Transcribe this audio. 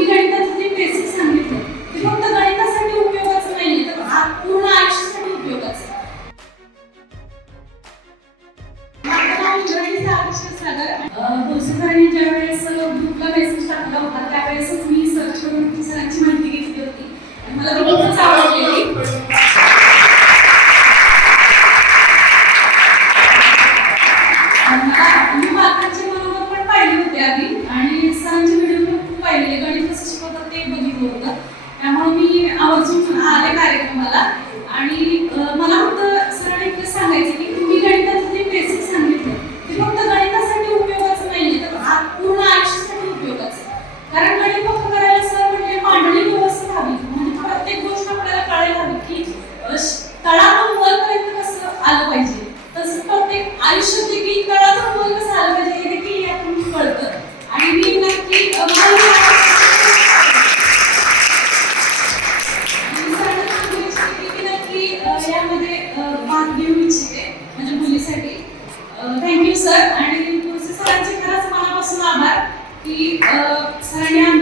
तुम्ही जे बेसिक ते फक्त गणितासाठी उपयोगाचं नाही तर पूर्ण आयुष्यासाठी उपयोगाचं आहे. ज्यावेळेस ग्रुपला मेसेज टाकला होता त्यावेळेसच मी सर्च करून सरांची माहिती घेतली होती. मला खूपच आवडलेली पण पाहिले होते आधी. आणि सरांचे व्हिडिओ पण खूप पाहिले गणित कसं शिकवतात ते बघितलं होतं त्यामुळे मी आवर्जून आले कार्यक्रमाला. आणि मला फक्त सरळ इतकं सांगायचं की तुम्ही गणिताचं जे बेसिक सांगितलं. ते फक्त गणितासाठी उपयोगाचं नाही तर पूर्ण आयुष्यासाठी उपयोगाचं कारण गणित फक्त करायला सर म्हणजे मांडणी व्यवस्थित हवी. म्हणजे प्रत्येक गोष्ट आपल्याला कळायला हवी की अं, तळातून वरपर्यंत कसं आलं पाहिजे. तसं प्रत्येक आयुष्यात देखील तळा थँक्यू सर आणि तुळशी सरांचे खरंच मनापासून आभार की सरांनी